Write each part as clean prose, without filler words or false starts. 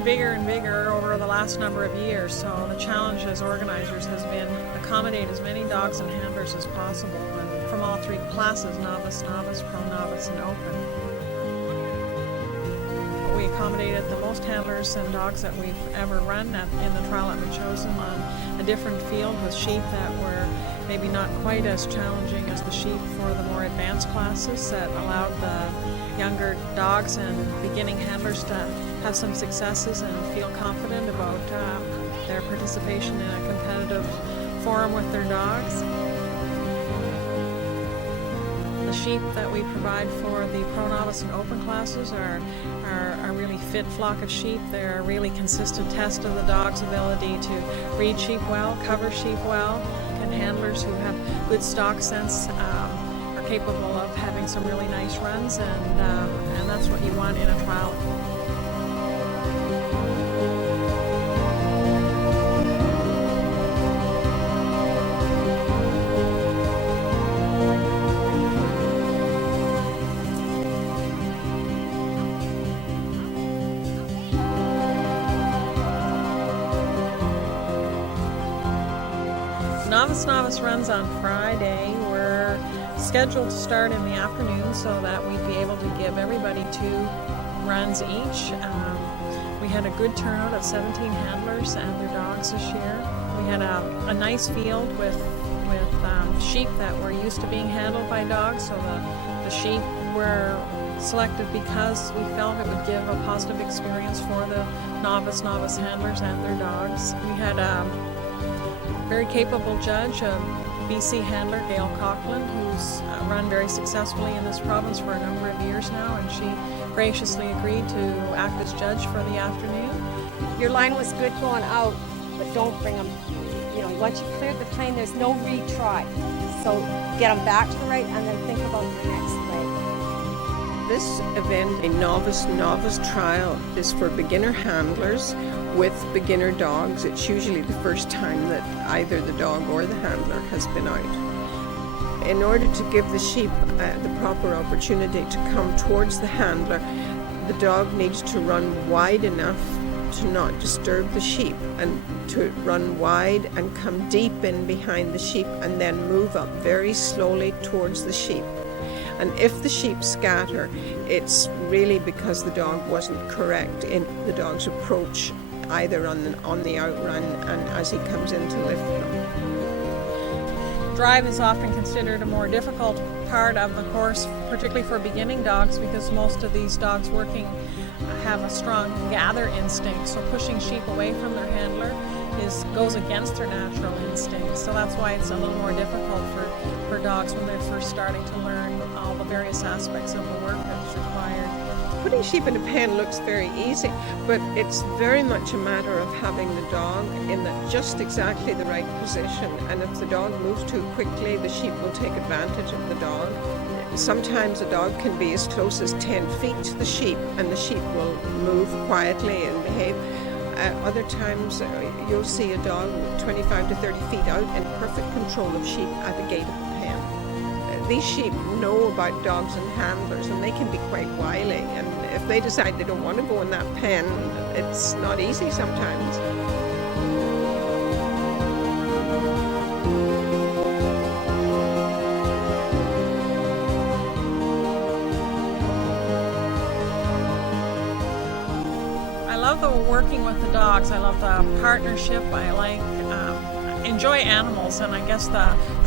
gotten bigger and bigger over the last number of years, so the challenge as organizers has been accommodate as many dogs and handlers as possible, and from all three classes, novice, pro novice, and open. We accommodated the most handlers and dogs that we've ever run in the trial at Metchosin on a different field with sheep that were maybe not quite as challenging as the sheep for the more advanced classes, that allowed the younger dogs and beginning handlers to have some successes and feel confident about their participation in a competitive forum with their dogs. The sheep that we provide for the pro novice and open classes are a really fit flock of sheep. They're a really consistent test of the dog's ability to read sheep well, cover sheep well, and handlers who have good stock sense are capable of having some really nice runs, and that's what you want in a trial. Novice runs on Friday. We're scheduled to start in the afternoon so that we'd be able to give everybody 2 runs each. We had a good turnout of 17 handlers and their dogs this year. We had a nice field with sheep that were used to being handled by dogs, so the sheep were selected because we felt it would give a positive experience for the novice handlers and their dogs. We had very capable judge, a BC handler, Gail Coughlin, who's run very successfully in this province for a number of years now, and she graciously agreed to act as judge for the afternoon. Your line was good going out, but don't bring them, once you cleared the plane, there's no retry. So get them back to the right and then think about your next leg. This event, a novice trial, is for beginner handlers with beginner dogs. It's usually the first time that either the dog or the handler has been out. In order to give the sheep the proper opportunity to come towards the handler, the dog needs to run wide enough to not disturb the sheep, and to run wide and come deep in behind the sheep, and then move up very slowly towards the sheep. And if the sheep scatter, it's really because the dog wasn't correct in the dog's approach, either on the outrun and as he comes in to lift them. Drive is often considered a more difficult part of the course, particularly for beginning dogs, because most of these dogs working have a strong gather instinct, so pushing sheep away from their handler goes against their natural instincts. So that's why it's a little more difficult for dogs when they're first starting to learn all the various aspects of the work that's required. Putting sheep in a pen looks very easy, but it's very much a matter of having the dog in just exactly the right position, and if the dog moves too quickly, the sheep will take advantage of the dog. Sometimes a dog can be as close as 10 feet to the sheep, and the sheep will move quietly and behave. Other times you'll see a dog 25 to 30 feet out in perfect control of sheep at the gate of the pen. These sheep know about dogs and handlers, and they can be quite wily, and if they decide they don't want to go in that pen, it's not easy sometimes. I love the working with the dogs. I love the partnership. I enjoy animals, and I guess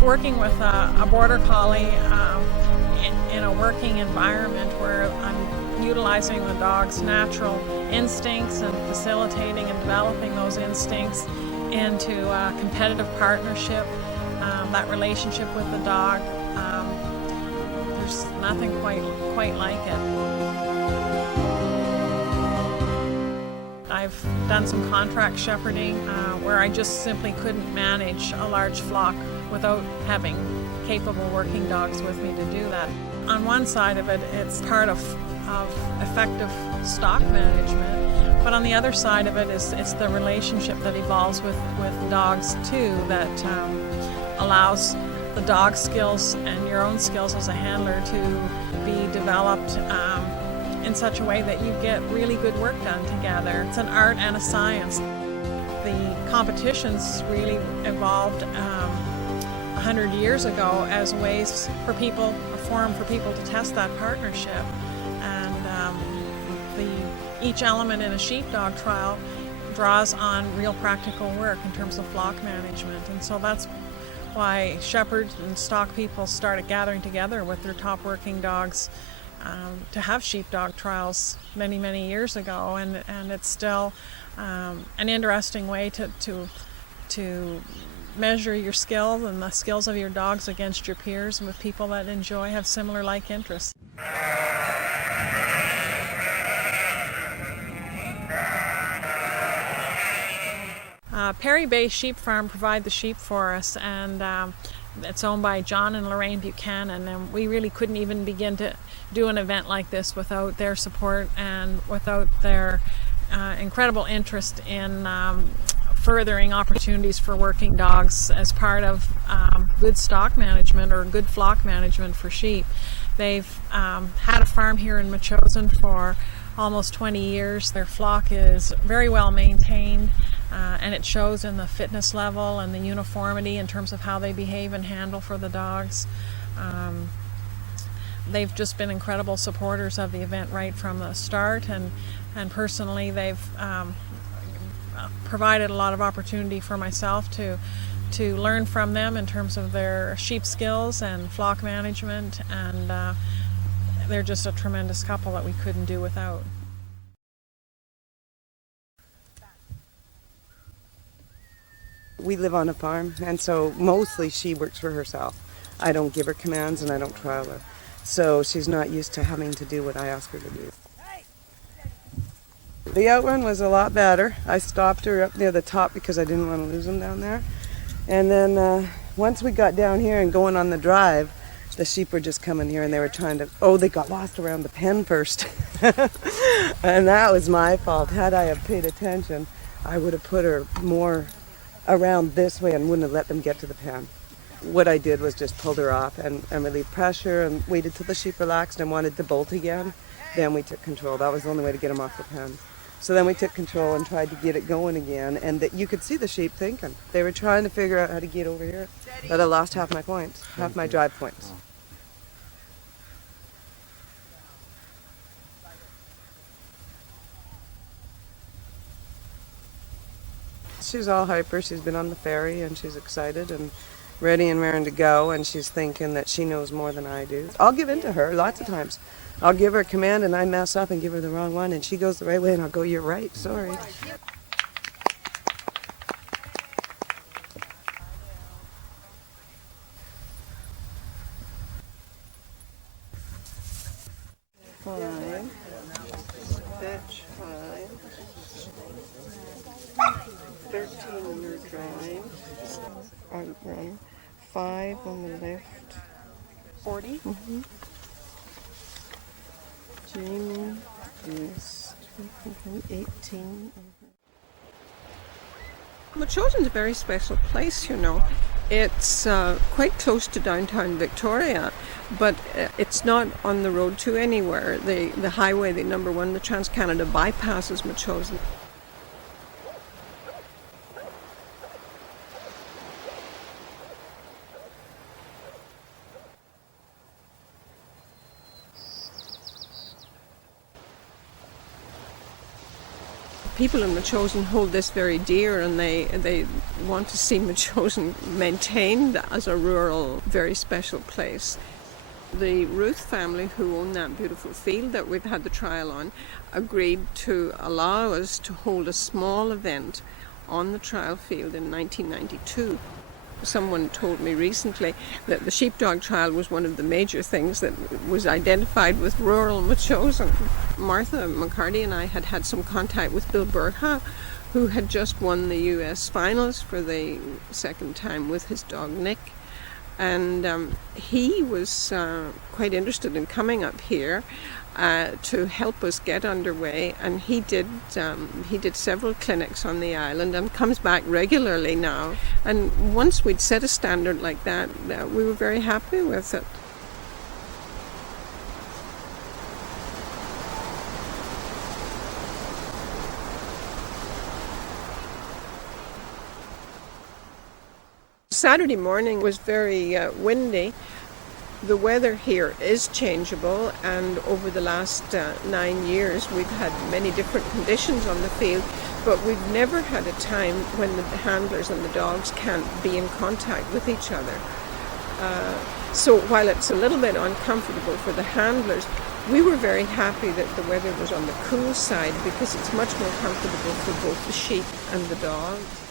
working with a border collie in a working environment where I'm utilizing the dog's natural instincts and facilitating and developing those instincts into a competitive partnership, that relationship with the dog. There's nothing quite like it. I've done some contract shepherding where I just simply couldn't manage a large flock without having capable working dogs with me to do that. On one side of it, it's part of effective stock management, but on the other side of it is it's the relationship that evolves with dogs too, that allows the dog skills and your own skills as a handler to be developed in such a way that you get really good work done together. It's an art and a science. The competitions really evolved 100 years ago as ways for people, a forum for people to test that partnership. And each element in a sheepdog trial draws on real practical work in terms of flock management. And so that's why shepherds and stock people started gathering together with their top working dogs to have sheepdog trials many, many years ago. And it's still an interesting way to measure your skills and the skills of your dogs against your peers and with people that have similar like interests. Perry Bay Sheep Farm provide the sheep for us, and it's owned by John and Lorraine Buchanan, and we really couldn't even begin to do an event like this without their support and without their incredible interest in furthering opportunities for working dogs as part of good stock management or good flock management for sheep. They've had a farm here in Metchosin for almost 20 years. Their flock is very well maintained, and it shows in the fitness level and the uniformity in terms of how they behave and handle for the dogs. They've just been incredible supporters of the event right from the start, and personally they've provided a lot of opportunity for myself to learn from them in terms of their sheep skills and flock management, and they're just a tremendous couple that we couldn't do without. We live on a farm, and so mostly she works for herself. I don't give her commands and I don't trial her. So she's not used to having to do what I ask her to do. The outrun was a lot better. I stopped her up near the top because I didn't want to lose them down there. And then once we got down here and going on the drive, the sheep were just coming here and they were trying to, they got lost around the pen first. And that was my fault. Had I have paid attention, I would have put her more around this way and wouldn't have let them get to the pen. What I did was just pulled her off and relieved pressure and waited till the sheep relaxed and wanted to bolt again. Then we took control. That was the only way to get them off the pen. So then we took control and tried to get it going again, and you could see the sheep thinking. They were trying to figure out how to get over here, but I lost half my points, half my drive points. She's all hyper. She's been on the ferry and she's excited and ready and raring to go, and she's thinking that she knows more than I do. I'll give in to her lots of times. I'll give her a command and I mess up and give her the wrong one, and she goes the right way and I'll go, "You're right, sorry." Five, fetch 5, 13 on your drive, outrun, 5 on the left, 40. Mm-hmm. Jamie is 18. Metchosin's a very special place, you know. It's quite close to downtown Victoria, but it's not on the road to anywhere. The highway, the number 1, the Trans-Canada bypasses Metchosin. People in Metchosin hold this very dear, and they want to see Metchosin maintained as a rural, very special place. The Ruth family, who own that beautiful field that we've had the trial on, agreed to allow us to hold a small event on the trial field in 1992. Someone told me recently that the sheepdog trial was one of the major things that was identified with rural Metchosin. Martha McCarty and I had had some contact with Bill Burha, who had just won the US finals for the second time with his dog Nick. And he was quite interested in coming up here to help us get underway, and he did several clinics on the island and comes back regularly now. And once we'd set a standard like that, we were very happy with it. Saturday morning was very windy. The weather here is changeable, and over the last 9 years we've had many different conditions on the field, but we've never had a time when the handlers and the dogs can't be in contact with each other. So while it's a little bit uncomfortable for the handlers, we were very happy that the weather was on the cool side, because it's much more comfortable for both the sheep and the dogs.